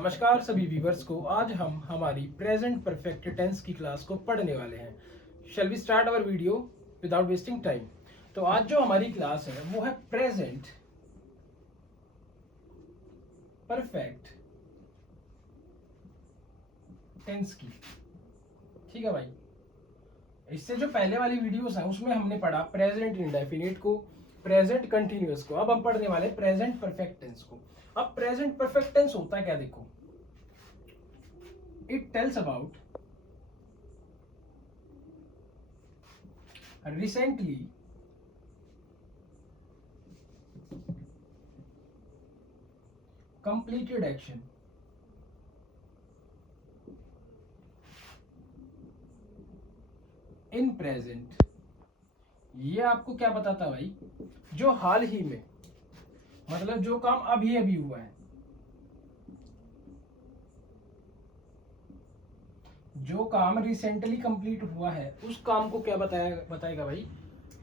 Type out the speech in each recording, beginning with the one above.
नमस्कार सभी व्यूवर्स को। आज हम हमारी प्रेजेंट परफेक्ट टेंस की क्लास को पढ़ने वाले हैं। Shall we start our video without wasting time. तो आज जो हमारी क्लास है वो है प्रेजेंट परफेक्ट टेंस की। ठीक है भाई, इससे जो पहले वाली वीडियोस हैं उसमें हमने पढ़ा प्रेजेंट इंडेफिनिट को, प्रेजेंट कंटिन्यूअस को। अब हम पढ़ने वाले प्रेजेंट परफेक्ट टेंस को। अब प्रेजेंट परफेक्ट टेंस होता क्या, देखो, it tells about recently completed action in present। ये आपको क्या बताता है भाई, जो हाल ही में, मतलब जो काम अभी अभी हुआ है, जो काम रिसेंटली कंप्लीट हुआ है उस काम को क्या बताएगा भाई,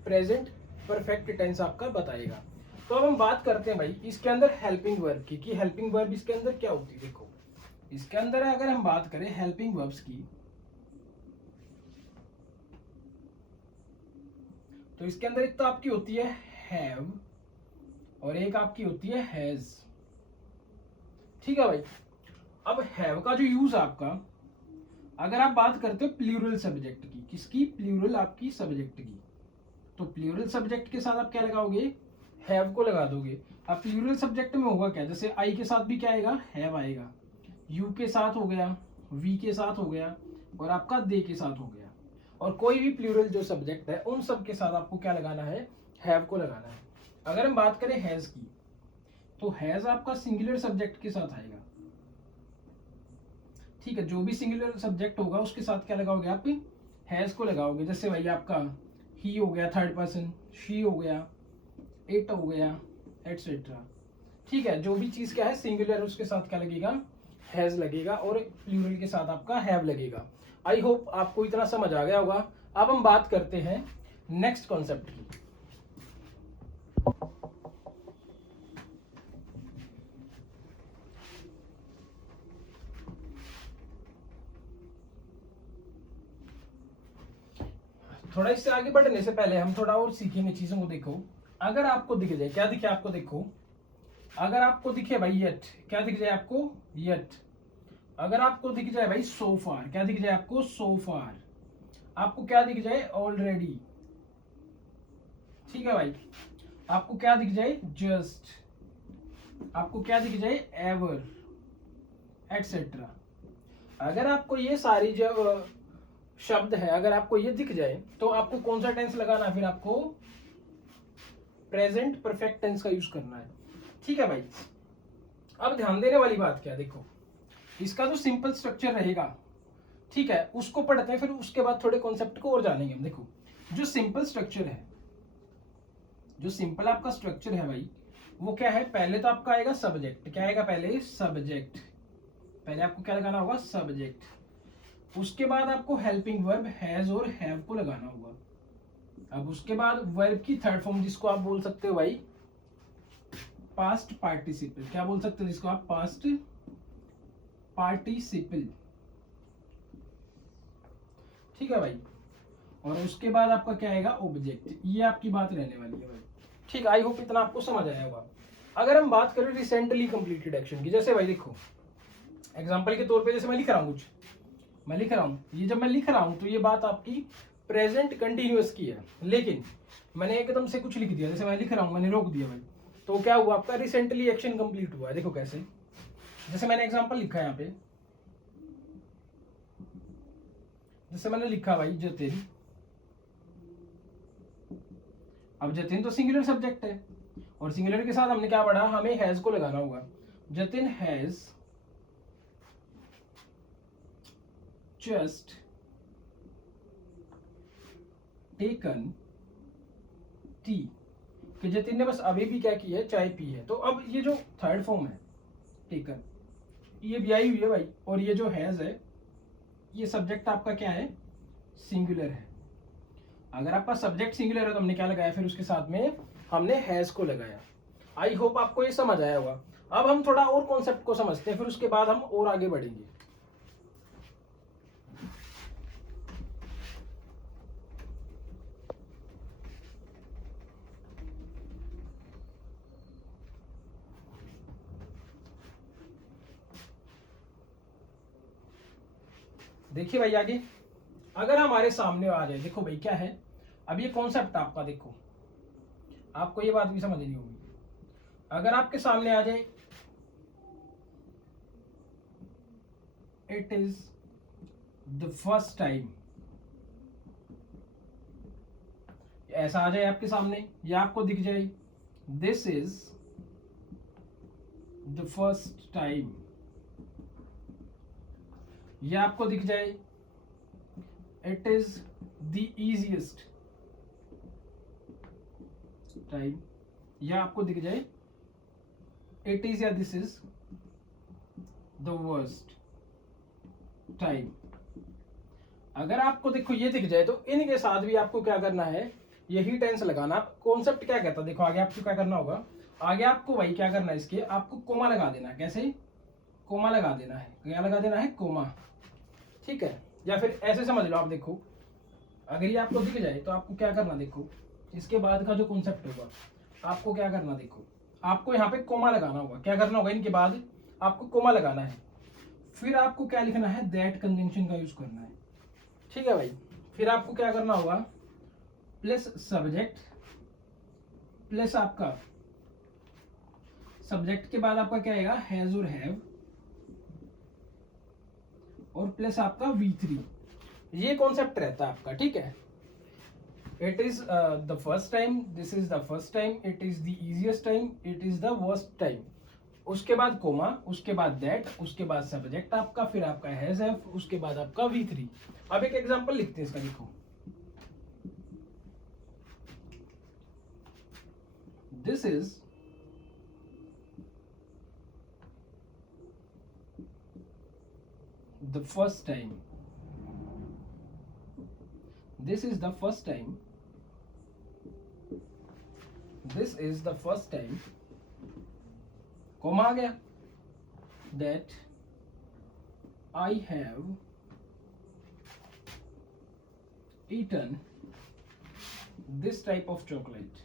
प्रेजेंट परफेक्ट टेंस आपका बताएगा। तो अब हम बात करते हैं भाई इसके अंदर हेल्पिंग वर्ब की, कि हेल्पिंग वर्ब इसके अंदर क्या होती है। देखो, इसके अंदर अगर हम बात करें हेल्पिंग वर्ब्स की, तो इसके अंदर एक तो आपकी होती है हैव और एक आपकी होती है हैज। ठीक है भाई, अब हैव का जो यूज आपका, अगर आप बात करते हो प्लूरल सब्जेक्ट की, किसकी, प्लूरल आपकी सब्जेक्ट की, तो प्लूरल सब्जेक्ट के साथ आप क्या लगाओगे, हैव को लगा दोगे। अब प्लूरल सब्जेक्ट में होगा क्या, जैसे आई के साथ भी क्या आएगा, हैव आएगा, यू के साथ हो गया, वी के साथ हो गया और आपका दे के साथ हो गया। और कोई भी प्लूरल जो सब्जेक्ट है उन सब के साथ आपको क्या लगाना है, हैव को लगाना है। अगर हम बात करें हैज की, तो हैज आपका सिंगुलर सब्जेक्ट के साथ आएगा। ठीक है, जो भी सिंगुलर सब्जेक्ट होगा उसके साथ क्या लगाओगे, आप हैज को लगाओगे। जैसे भाई आपका ही हो गया थर्ड पर्सन, शी हो गया, इट हो गया, एटसेट्रा। ठीक है, जो भी चीज क्या है सिंगुलर, उसके साथ क्या लगेगा, हैज लगेगा, और प्लूरल के साथ आपका हैव लगेगा। आई होप आपको इतना समझ आ गया होगा। अब हम बात करते हैं नेक्स्ट कॉन्सेप्ट की। थोड़ा इससे आगे बढ़ने से पहले हम थोड़ा और सीखेंगे चीजों को। देखो, अगर आपको दिख जाए, क्या दिखे आपको, देखो, अगर आपको दिखे भाई येट, क्या दिख जाए आपको, येट। अगर आपको दिख जाए भाई सो फार, क्या दिख जाए आपको, सो फार। आपको क्या दिख जाए, ऑलरेडी। ठीक है भाई, आपको क्या दिख जाए, जस्ट। आपको क्या दिख जाए, एवर, एटसेट्रा। अगर आपको ये सारी जो शब्द है, अगर आपको ये दिख जाए, तो आपको कौन सा टेंस लगाना, फिर आपको प्रेजेंट परफेक्ट टेंस का यूज करना है। ठीक है भाई, अब ध्यान देने वाली बात क्या, देखो, इसका जो सिंपल स्ट्रक्चर रहेगा, ठीक है, उसको पढ़ते हैं, फिर उसके बाद थोड़े कॉन्सेप्ट को और जानेंगे हम। देखो, जो सिंपल स्ट्रक्चर है, जो सिंपल आपका स्ट्रक्चर है भाई, वो क्या है, पहले तो आपका आएगा सब्जेक्ट। क्या आएगा पहले, सब्जेक्ट। पहले आपको क्या लगाना होगा, सब्जेक्ट। उसके बाद आपको हेल्पिंग वर्ब हैज और हैव को लगाना होगा। अब उसके बाद वर्ब की थर्ड फॉर्म, जिसको आप बोल सकते हो भाई पास्ट पार्टिसिपल। क्या बोल सकते हो जिसको आप, पास्ट पार्टिसिपल। ठीक है भाई, और उसके बाद आपका क्या आएगा, ऑब्जेक्ट। ये आपकी बात रहने वाली है भाई। ठीक, आई होप इतना आपको समझ आया होगा। अगर हम बात करें रिसेंटली कंप्लीटेड एक्शन की, जैसे भाई देखो, एग्जांपल के तौर पे जैसे मैं लिख रहा हूँ कुछ, मैं लिख रहा हूँ, ये जब मैं लिख रहा हूँ तो ये बात आपकी प्रेजेंट कंटिन्यूअस की है, लेकिन मैंने एकदम से कुछ लिख दिया, जैसे मैं लिख रहा हूँ मैंने रोक दिया भाई, तो क्या हुआ, आपका रिसेंटली एक्शन कंप्लीट हुआ है। देखो कैसे, जैसे मैंने एग्जांपल लिखा है यहाँ पे, जैसे मैंने लिखा भाई जतिन। अब जतिन तो सिंगुलर सब्जेक्ट है, और सिंगुलर के साथ हमने क्या पढ़ा, हमें हैज को लगाना होगा। Jatin has just taken T, कि जतिन ने बस अभी भी क्या की है, चाय पी है। तो अब ये जो थर्ड फॉर्म है टेकन, ये भी आई हुई है भाई, और ये जो हैज है, ये सब्जेक्ट आपका क्या है, सिंगुलर है। अगर आपका सब्जेक्ट सिंगुलर है तो हमने क्या लगाया, फिर उसके साथ में हमने हैज को लगाया। आई होप आपको ये समझ आया होगा। अब हम थोड़ा और कॉन्सेप्ट को समझते हैं, फिर उसके बाद हम और आगे बढ़ेंगे। देखिए भाई आगे, अगर हमारे सामने आ जाए, देखो भाई क्या है, अब ये कॉन्सेप्ट आपका देखो, आपको ये बात भी समझनी होगी। अगर आपके सामने आ जाए it is the first time, ऐसा आ जाए आपके सामने, या आपको दिख जाए this is the first time, या आपको दिख जाए it is the easiest time, या आपको दिख जाए इट इज या this is the worst time. अगर आपको देखो ये दिख जाए तो इनके साथ भी आपको क्या करना है, यही टेंस लगाना। कॉन्सेप्ट क्या कहता है, देखो आगे आपको क्या करना होगा, आगे आपको वही क्या करना है, इसके आपको कोमा लगा देना है। कैसे? कोमा लगा देना है। क्या लगा देना है? कोमा। ठीक है, या फिर ऐसे समझ लो आप, देखो अगर ये आपको दिख जाए तो आपको क्या करना, देखो इसके बाद का जो कॉन्सेप्ट होगा आपको क्या करना, देखो आपको यहाँ पे कोमा लगाना होगा। क्या करना होगा, इनके बाद आपको कोमा लगाना है, फिर आपको क्या लिखना है, दैट कंजंक्शन का यूज करना है। ठीक है भाई, फिर आपको क्या करना होगा, प्लस सब्जेक्ट, प्लस आपका सब्जेक्ट के बाद आपका क्या आएगा, हैज और हैव, और प्लस आपका V3। ये कॉन्सेप्ट रहता है आपका। ठीक है, it is the first time, this is the first time, it is the easiest time, it is the worst time, उसके बाद कोमा, उसके बाद दैट, उसके बाद सब्जेक्ट आपका, फिर आपका हैज हैव, उसके बाद आपका V3। अब एक एग्जांपल लिखते हैं इसका, देखो this is the first time, this is the first time, this is the first time, comma आ गया, that I have eaten this type of chocolate।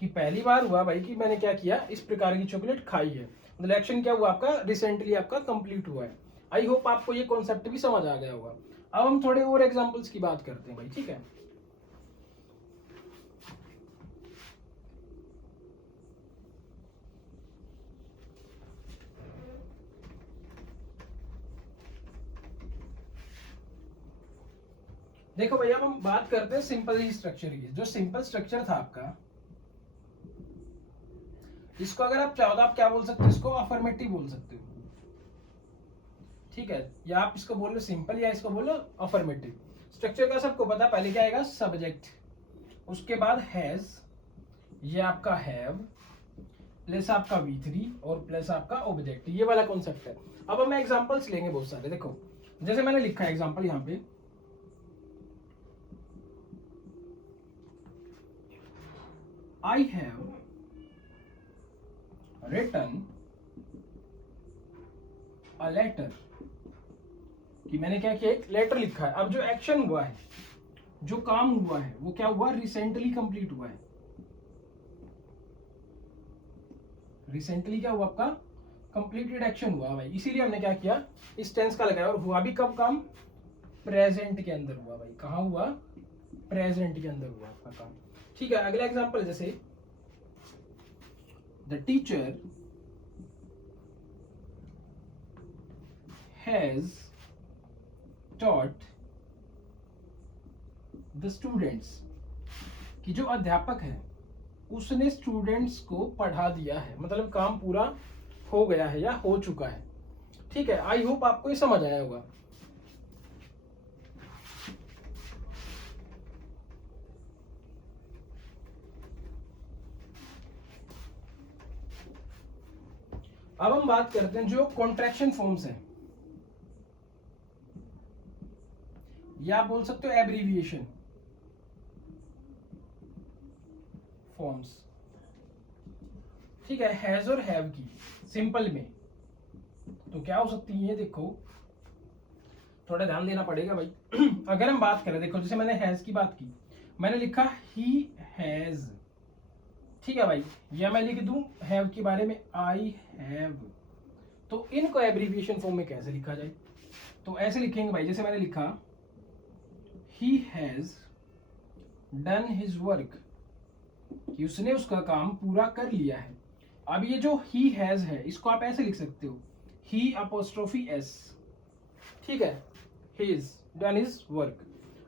कि पहली बार हुआ भाई कि मैंने क्या किया, इस प्रकार की चॉकलेट खाई है, मतलब एक्शन क्या हुआ आपका, रिसेंटली आपका कंप्लीट हुआ है। आई होप आपको ये कॉन्सेप्ट भी समझ आ गया होगा। अब हम थोड़े और एग्जांपल्स की बात करते हैं भाई। ठीक है, देखो भैया अब हम बात करते हैं सिंपल ही स्ट्रक्चर की। जो सिंपल स्ट्रक्चर था आपका, इसको अगर आप चाहो तो आप क्या बोल सकते हो, इसको अफर्मेटिव बोल सकते हो। ठीक है, या आप इसको बोल लो सिंपल, या इसको बोलो अफर्मेटिव। स्ट्रक्चर का सबको पता, पहले क्या आएगा, सब्जेक्ट, उसके बाद हैज, ये आपका हैव, प्लस आपका V3 और प्लस आपका ऑब्जेक्ट। ये वाला कॉन्सेप्ट है। अब हम एग्जांपल्स लेंगे बहुत सारे। देखो जैसे मैंने लिखा है एग्जांपल यहाँ पे, I have written a letter, कि मैंने क्या किया, एक लेटर लिखा है। अब जो एक्शन हुआ है, जो काम हुआ है, वो क्या हुआ, रिसेंटली कंप्लीट हुआ है। रिसेंटली क्या हुआ आपका, कंप्लीटेड एक्शन हुआ भाई, इसीलिए हमने क्या किया, इस टेंस का लगाया। और हुआ भी कब काम, प्रेजेंट के अंदर हुआ भाई। कहाँ हुआ, प्रेजेंट के अंदर हुआ आपका काम। ठीक है, अगला एग्जांपल, जैसे the teacher has taught the students, कि जो अध्यापक है उसने स्टूडेंट्स को पढ़ा दिया है, मतलब काम पूरा हो गया है या हो चुका है। ठीक है, आई होप आपको ये समझ आया होगा। अब हम बात करते हैं जो कॉन्ट्रैक्शन फॉर्म्स हैं, या आप बोल सकते हो एब्रीविएशन। फॉर्म्स, ठीक है, हैज और हैव की सिंपल में तो क्या हो सकती है, देखो थोड़ा ध्यान देना पड़ेगा भाई। अगर हम बात करें, देखो जैसे मैंने हैज की बात की, मैंने लिखा ही हैज, ठीक है भाई, या मैं लिख दूं हैव के बारे में आई हैव, तो इनको एब्रीविएशन फॉर्म में कैसे लिखा जाए, तो ऐसे लिखेंगे भाई, जैसे मैंने लिखा he has done his work, कि उसने उसका काम पूरा कर लिया है। अब ये जो ही हैज है इसको आप ऐसे लिख सकते हो, ही अपोस्ट्रोफी एस, ठीक है, हिज डन हिज वर्क।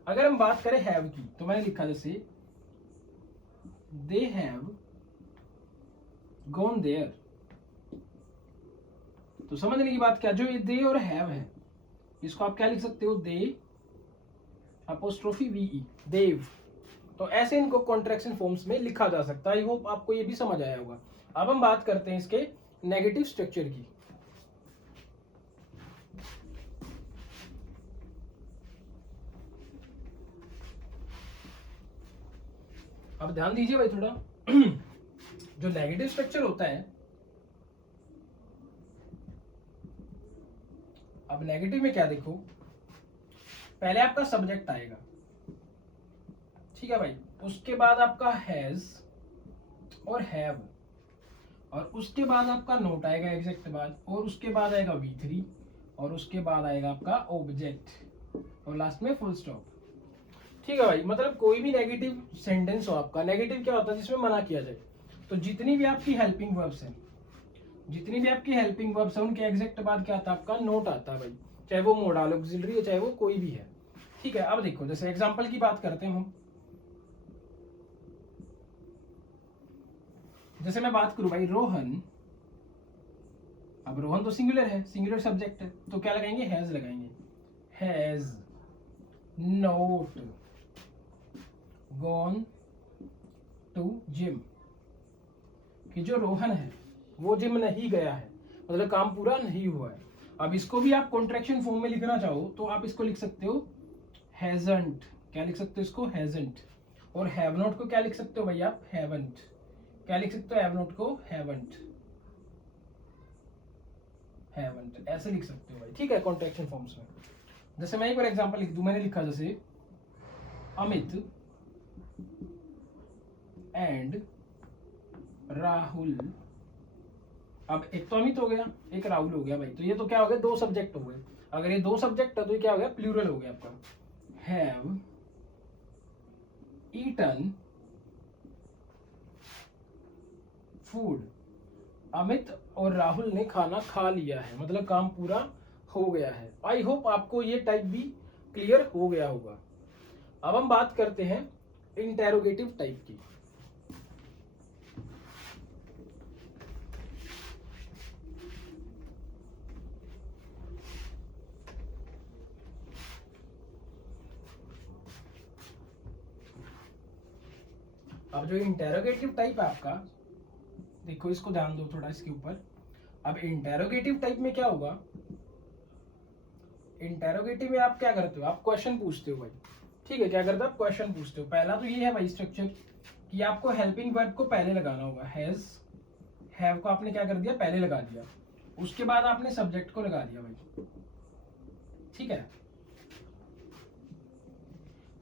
अगर हम बात करें हैव की, तो मैंने लिखा जैसे दे हैव गॉन देयर, तो समझने की बात क्या, जो ये दे और हैव है इसको आप क्या लिख सकते हो, दे अपोस्ट्रोफी वीई, देव। तो ऐसे इनको कॉन्ट्रैक्शन फॉर्म्स में लिखा जा सकता है। आई होप आपको ये भी समझ आया होगा। अब हम बात करते हैं इसके नेगेटिव स्ट्रक्चर की। अब ध्यान दीजिए भाई थोड़ा, जो नेगेटिव स्ट्रक्चर होता है, अब नेगेटिव में क्या देखो, पहले आपका सब्जेक्ट आएगा, ठीक है भाई, उसके बाद आपका हैज और हैव, और उसके बाद आपका नोट आएगा एग्जैक्ट बाद, और उसके बाद आएगा V3, और उसके बाद आएगा आपका ऑब्जेक्ट, और लास्ट में फुल स्टॉप। ठीक है भाई, मतलब कोई भी नेगेटिव सेंटेंस हो आपका, नेगेटिव क्या होता है जिसमें मना किया जाए, तो जितनी भी आपकी हेल्पिंग वर्ब्स हैं, जितनी भी आपकी हेल्पिंग वर्ब्स हैं, उनके एग्जैक्ट बाद क्या आता है, आपका नोट आता है भाई, चाहे वो मोडाल ऑक्सिलरी है, चाहे वो कोई भी है। ठीक है, अब देखो जैसे एग्जांपल की बात करते हैं हम, जैसे मैं बात करूं भाई रोहन, अब रोहन तो सिंगुलर है, सिंगुलर सब्जेक्ट है, तो क्या लगाएंगे, हैज लगाएंगे, has not gone to gym, कि जो रोहन है वो जिम नहीं गया है, मतलब काम पूरा नहीं हुआ है। अब इसको भी आप कॉन्ट्रैक्शन फॉर्म में लिखना चाहो तो आप इसको लिख सकते हो हैजंट, क्या लिख सकते हो इसको, हैजंट। और हैव नॉट को क्या लिख सकते हो भाई आप, हैवंट, क्या लिख सकते हो हैव नॉट को, हैवंट, हैवंट, ऐसे लिख सकते हो भाई। ठीक है, कॉन्ट्रैक्शन फॉर्म्स में। जैसे मैं एक बार एग्जांपल लिख दूं, मैंने लिखा जैसे अमित एंड राहुल, अब एक तो अमित हो गया, एक राहुल हो गया भाई, तो ये तो क्या हो गया, दो सब्जेक्ट हो गए। अगर ये दो सब्जेक्ट है तो ये क्या हो गया, प्लूरल हो गया आपका, हैव ईटन फूड, अमित और राहुल ने खाना खा लिया है, मतलब काम पूरा हो गया है। आई होप आपको ये टाइप भी क्लियर हो गया होगा। अब हम बात करते हैं इंटेरोगेटिव टाइप की। अब जो इंटेरोगेटिव टाइप है आपका, देखो इसको ध्यान दो थोड़ा इसके ऊपर। अब इंटेरोगेटिव टाइप में क्या होगा, इंटेरोगेटिव में आप क्या करते हो, आप क्वेश्चन पूछते हो भाई। ठीक है, क्या करते हो आप, क्वेश्चन पूछते हो। पहला तो ये है भाई स्ट्रक्चर कि आपको हेल्पिंग वर्ब को पहले लगाना होगा, हैज, हैव को आपने क्या कर दिया, पहले लगा दिया, उसके बाद आपने सब्जेक्ट को लगा दिया भाई। ठीक है,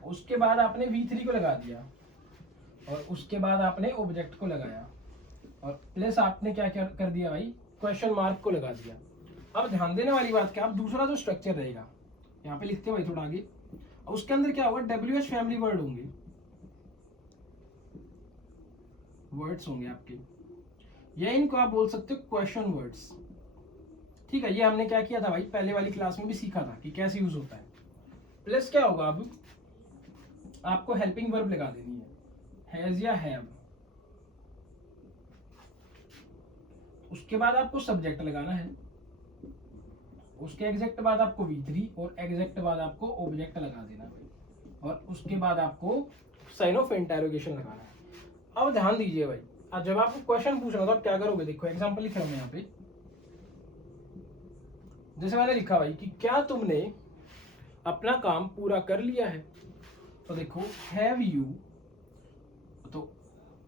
उसके बाद आपने V3 को लगा दिया, और उसके बाद आपने ऑब्जेक्ट को लगाया, और प्लस आपने क्या क्या कर दिया भाई, क्वेश्चन मार्क को लगा दिया। अब ध्यान देने वाली बात क्या, अब दूसरा जो स्ट्रक्चर रहेगा, यहाँ पे लिखते हैं भाई थोड़ा आगे, उसके अंदर क्या होगा, WH फैमिली वर्ड होंगे, वर्ड्स होंगे आपके, या इनको आप बोल सकते हो क्वेश्चन वर्ड्स। ठीक है, ये हमने क्या किया था भाई, पहले वाली क्लास में भी सीखा था कि कैसे यूज होता है। प्लस क्या होगा, अब आपको हेल्पिंग वर्ब लगा देनी है, हैज या हैव, उसके बाद आपको सब्जेक्ट लगाना है, उसके एग्जैक्ट बाद आपको V3, और एग्जैक्ट बाद आपको ऑब्जेक्ट लगा देना है, और उसके बाद आपको साइन ऑफ इंटेरोगेशन लगाना है। अब ध्यान दीजिए भाई, अब जब आपको क्वेश्चन पूछना तो आप क्या करोगे, देखो एग्जांपल लिख रहा हूं यहाँ पे, जैसे मैंने लिखा भाई कि क्या तुमने अपना काम पूरा कर लिया है, तो देखो हैव यू, तो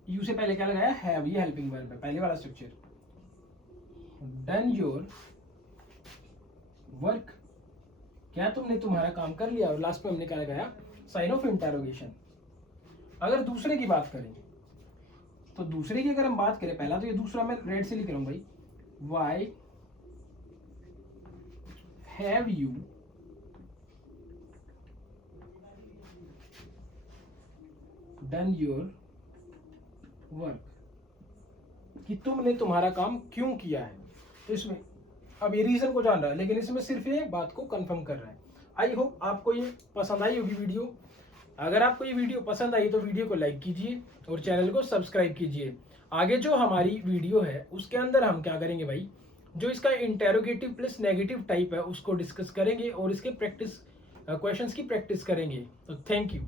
यू से पहले क्या लगाया, हैव, ये हेल्पिंग वर्ब है, पहले वाला स्ट्रक्चर। डन योर वर्क, क्या तुमने तुम्हारा काम कर लिया, और लास्ट में हमने क्या लगाया, साइन ऑफ इंटरोगेशन। अगर दूसरे की बात करें तो दूसरे की अगर हम बात करें, पहला तो ये दूसरा मैं रेड से लिख रहा हूं भाई, why have you done your work, कि तुमने तुम्हारा काम क्यों किया है। तो इसमें अब ये रीजन को जान रहा है, लेकिन इसमें सिर्फ ये बात को कंफर्म कर रहा है। आई होप आपको ये पसंद आई होगी वीडियो। अगर आपको ये वीडियो पसंद आई तो वीडियो को लाइक कीजिए और चैनल को सब्सक्राइब कीजिए। आगे जो हमारी वीडियो है उसके अंदर हम क्या करेंगे भाई, जो इसका इंटेरोगेटिव प्लस नेगेटिव टाइप है उसको डिस्कस करेंगे और इसके प्रैक्टिस क्वेश्चंस की प्रैक्टिस करेंगे। तो थैंक यू।